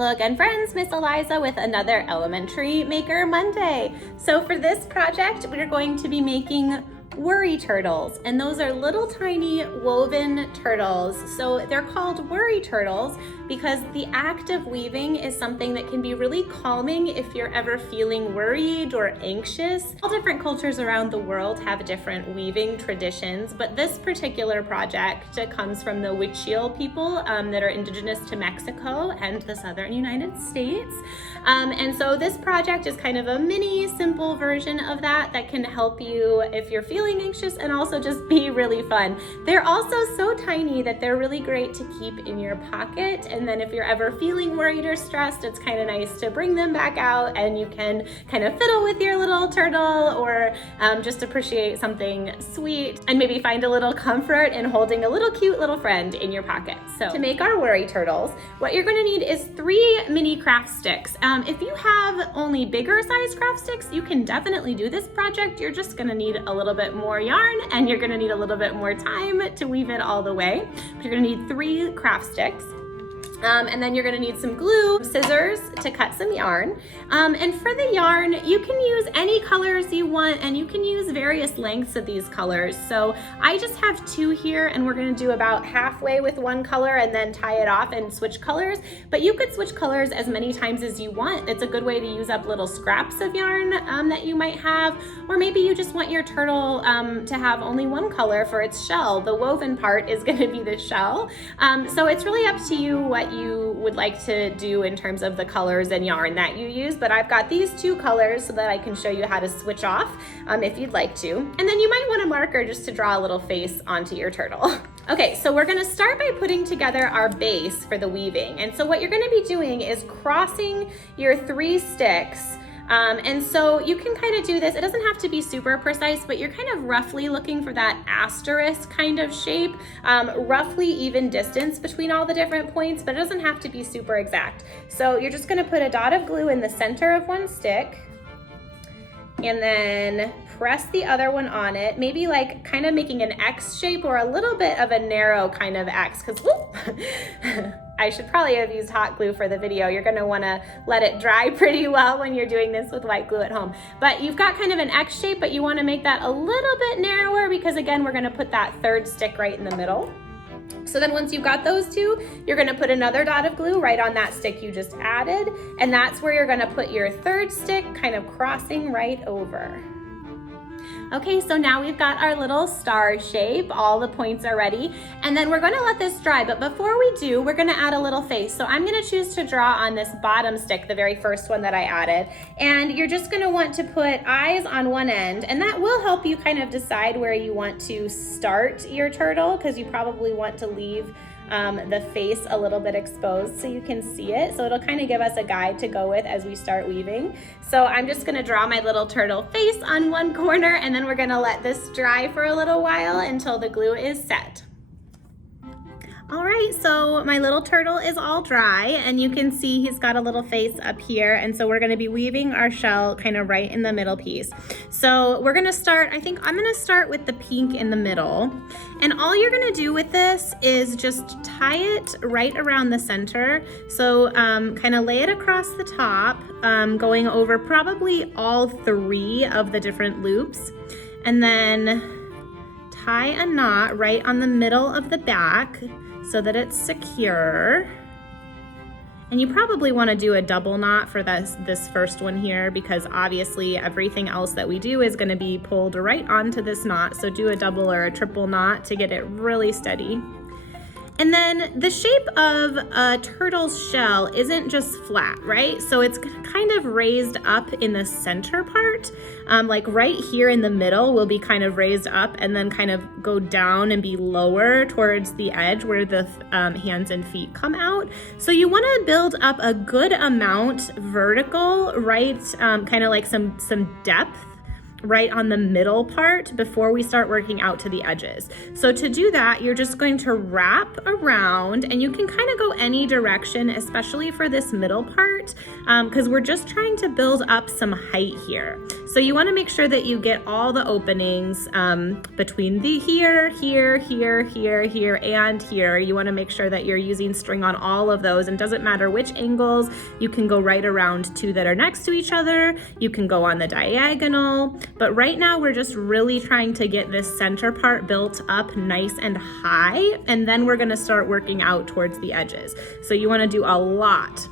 Hello again, friends. Miss Eliza with another Elementary Maker Monday. So for this project, we're going to be making worry turtles, and those are little tiny woven turtles. So they're called worry turtles because the act of weaving is something that can be really calming if you're ever feeling worried or anxious. All different cultures around the world have different weaving traditions, but this particular project comes from the Waukee people that are indigenous to Mexico and the southern United States. And so this project is kind of a mini simple version of that can help you if you're feeling anxious and also just be really fun. They're also so tiny that they're really great to keep in your pocket, and then if you're ever feeling worried or stressed, it's kind of nice to bring them back out and you can kind of fiddle with your little turtle or just appreciate something sweet and maybe find a little comfort in holding a little cute little friend in your pocket. So to make our worry turtles, what you're going to need is 3 mini craft sticks. If you have only bigger size craft sticks, you can definitely do this project. You're just going to need a little bit more yarn and you're going to need a little bit more time to weave it all the way. But you're going to need 3 craft sticks. And then you're going to need some glue, scissors to cut some yarn. And for the yarn, you can use any colors you want and you can use various lengths of these colors. So I just have 2 here and we're going to do about halfway with one color and then tie it off and switch colors. But you could switch colors as many times as you want. It's a good way to use up little scraps of yarn that you might have. Or maybe you just want your turtle to have only one color for its shell. The woven part is going to be the shell. So it's really up to you what you would like to do in terms of the colors and yarn that you use, but I've got these 2 colors so that I can show you how to switch off if you'd like to. And then you might want a marker just to draw a little face onto your turtle. Okay, so we're gonna start by putting together our base for the weaving. And so what you're gonna be doing is crossing your 3 sticks. And so you can kind of do this, it doesn't have to be super precise, but you're kind of roughly looking for that asterisk kind of shape, roughly even distance between all the different points, but it doesn't have to be super exact. So you're just gonna put a dot of glue in the center of one stick, and then press the other one on it, maybe like kind of making an X shape or a little bit of a narrow kind of X, because I should probably have used hot glue for the video. You're gonna wanna let it dry pretty well when you're doing this with white glue at home. But you've got kind of an X shape, but you wanna make that a little bit narrower because again, we're gonna put that 3rd stick right in the middle. So then once you've got those 2, you're gonna put another dot of glue right on that stick you just added, and that's where you're gonna put your 3rd stick kind of crossing right over. Okay, so now we've got our little star shape, all the points are ready, and then we're gonna let this dry, but before we do, we're gonna add a little face. So I'm gonna choose to draw on this bottom stick, the very first one that I added, and you're just gonna want to put eyes on one end, and that will help you kind of decide where you want to start your turtle, because you probably want to leave the face a little bit exposed so you can see it. So it'll kind of give us a guide to go with as we start weaving. So I'm just gonna draw my little turtle face on one corner, and then we're gonna let this dry for a little while until the glue is set. All right, so my little turtle is all dry and you can see he's got a little face up here, and so we're gonna be weaving our shell kind of right in the middle piece. So we're gonna start, I think I'm gonna start with the pink in the middle, and all you're gonna do with this is just tie it right around the center. So kind of lay it across the top, going over probably all 3 of the different loops, and then tie a knot right on the middle of the back so that it's secure. And you probably want to do a double knot for this first one here, because obviously everything else that we do is going to be pulled right onto this knot. So do a double or a triple knot to get it really steady. And then the shape of a turtle's shell isn't just flat, right? So it's kind of raised up in the center part. Like right here in the middle will be kind of raised up and then kind of go down and be lower towards the edge where the hands and feet come out. So you want to build up a good amount vertical, right? Kind of like some depth right on the middle part before we start working out to the edges. So to do that, you're just going to wrap around, and you can kind of go any direction, especially for this middle part, because we're just trying to build up some height here. So you want to make sure that you get all the openings between the here, here, here, here, here, and here. You want to make sure that you're using string on all of those, and doesn't matter which angles. You can go right around two that are next to each other. You can go on the diagonal. But right now we're just really trying to get this center part built up nice and high, and then we're gonna start working out towards the edges. So you wanna do a lot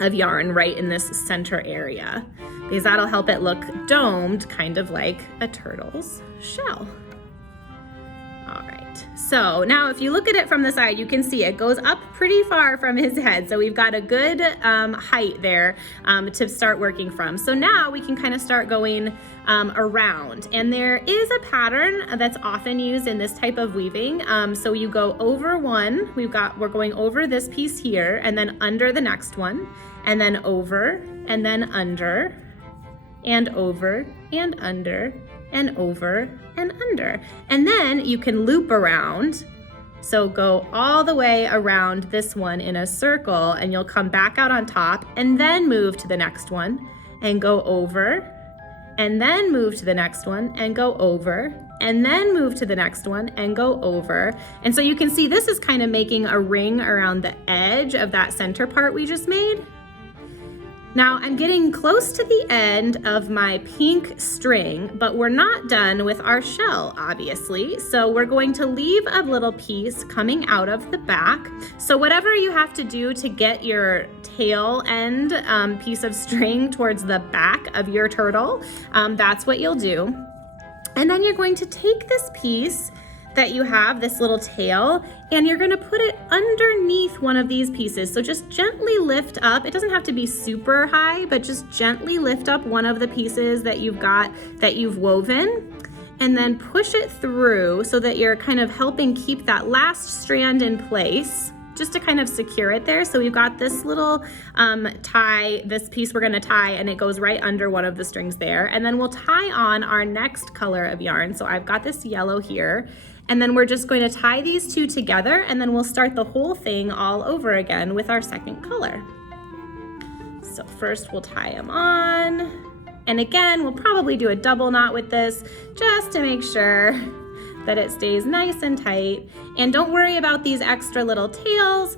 of yarn right in this center area, because that'll help it look domed, kind of like a turtle's shell. All right, so now if you look at it from the side, you can see it goes up pretty far from his head. So we've got a good height there to start working from. So now we can kind of start going around. And there is a pattern that's often used in this type of weaving. So you go over one, we're going over this piece here, and then under the next one, and then over, and then under, and over, and under, and over, and under. And then you can loop around. So go all the way around this one in a circle, and you'll come back out on top, and then move to the next one and go over, and then move to the next one and go over, and then move to the next one and go over. And so you can see this is kind of making a ring around the edge of that center part we just made. Now I'm getting close to the end of my pink string, but we're not done with our shell, obviously. So we're going to leave a little piece coming out of the back. So whatever you have to do to get your tail end piece of string towards the back of your turtle, that's what you'll do. And then you're going to take this piece that you have, this little tail, and you're gonna put it underneath one of these pieces. So just gently lift up. It doesn't have to be super high, but just gently lift up one of the pieces that you've got, that you've woven, and then push it through so that you're kind of helping keep that last strand in place, just to kind of secure it there. So we've got this little tie, this piece we're gonna tie, and it goes right under one of the strings there. And then we'll tie on our next color of yarn. So I've got this yellow here, and then we're just going to tie these two together, and then we'll start the whole thing all over again with our second color. So first we'll tie them on. And again, we'll probably do a double knot with this just to make sure that it stays nice and tight. And don't worry about these extra little tails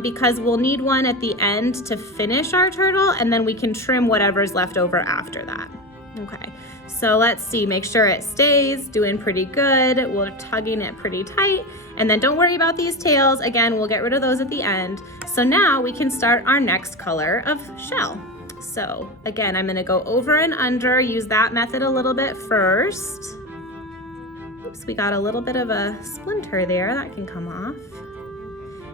because we'll need one at the end to finish our turtle, and then we can trim whatever's left over after that. Okay, so let's see, make sure it stays doing pretty good. We're tugging it pretty tight. And then don't worry about these tails. Again, we'll get rid of those at the end. So now we can start our next color of shell. So again, I'm gonna go over and under, use that method a little bit first. Oops, we got a little bit of a splinter there, that can come off.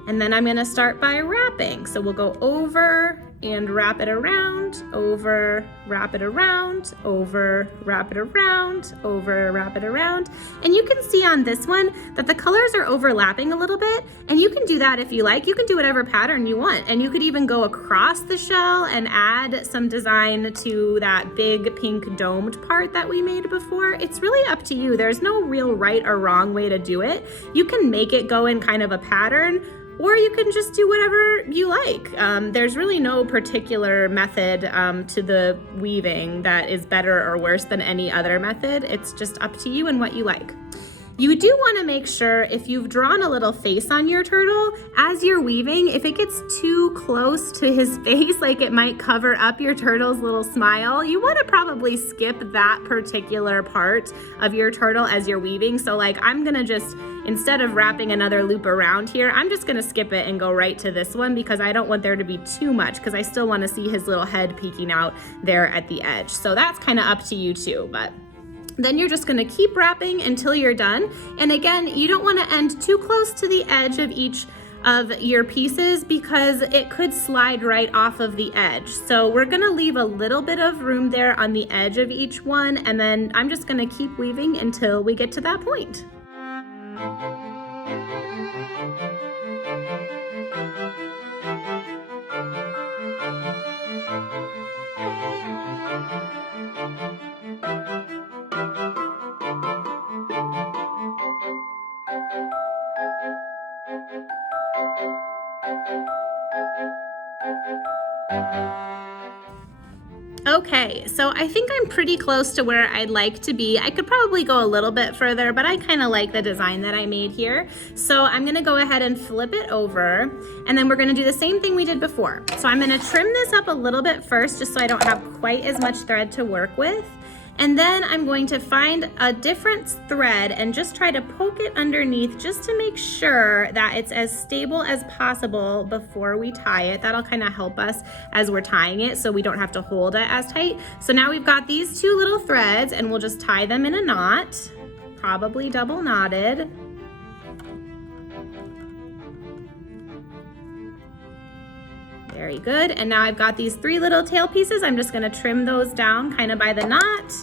And then I'm gonna start by wrapping. So we'll go over and wrap it around, over, wrap it around, over, wrap it around, over, wrap it around. And you can see on this one that the colors are overlapping a little bit, and you can do that if you like. You can do whatever pattern you want, and you could even go across the shell and add some design to that big pink domed part that we made before. It's really up to you. There's no real right or wrong way to do it. You can make it go in kind of a pattern, or you can just do whatever you like. There's really no particular method to the weaving that is better or worse than any other method. It's just up to you and what you like. You do want to make sure, if you've drawn a little face on your turtle, as you're weaving, if it gets too close to his face, like it might cover up your turtle's little smile, you want to probably skip that particular part of your turtle as you're weaving. So like I'm gonna just, instead of wrapping another loop around here, I'm just gonna skip it and go right to this one because I don't want there to be too much, because I still want to see his little head peeking out there at the edge. So that's kind of up to you too, but then you're just gonna keep wrapping until you're done. And again, you don't wanna end too close to the edge of each of your pieces because it could slide right off of the edge. So we're gonna leave a little bit of room there on the edge of each one, and then I'm just gonna keep weaving until we get to that point. Okay, so I think I'm pretty close to where I'd like to be. I could probably go a little bit further, but I kind of like the design that I made here. So I'm gonna go ahead and flip it over, and then we're gonna do the same thing we did before. So I'm gonna trim this up a little bit first, just so I don't have quite as much thread to work with. And then I'm going to find a different thread and just try to poke it underneath just to make sure that it's as stable as possible before we tie it. That'll kind of help us as we're tying it so we don't have to hold it as tight. So now we've got these two little threads and we'll just tie them in a knot, probably double knotted. Very good, and now I've got these three little tail pieces. I'm just gonna trim those down kind of by the knot.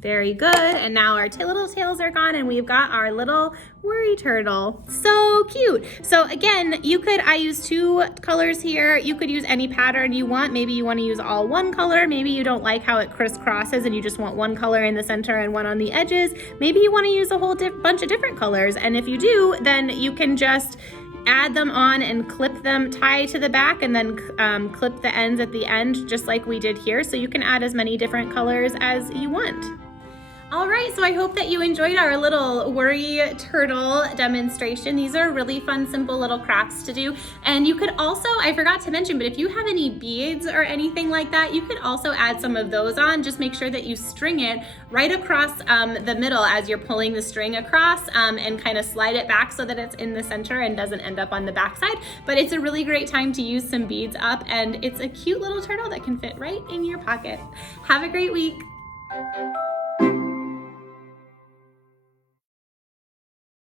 Very good, and now our little tails are gone and we've got our little worry turtle. So cute. So again, I use two colors here. You could use any pattern you want. Maybe you wanna use all one color. Maybe you don't like how it crisscrosses and you just want one color in the center and one on the edges. Maybe you wanna use a whole bunch of different colors, and if you do, then you can just add them on and clip them, tie to the back, and then clip the ends at the end, just like we did here. So you can add as many different colors as you want. All right, so I hope that you enjoyed our little worry turtle demonstration. These are really fun, simple little crafts to do. And you could also, I forgot to mention, but if you have any beads or anything like that, you could also add some of those on. Just make sure that you string it right across the middle as you're pulling the string across, and kind of slide it back so that it's in the center and doesn't end up on the back side. But it's a really great time to use some beads up, and it's a cute little turtle that can fit right in your pocket. Have a great week.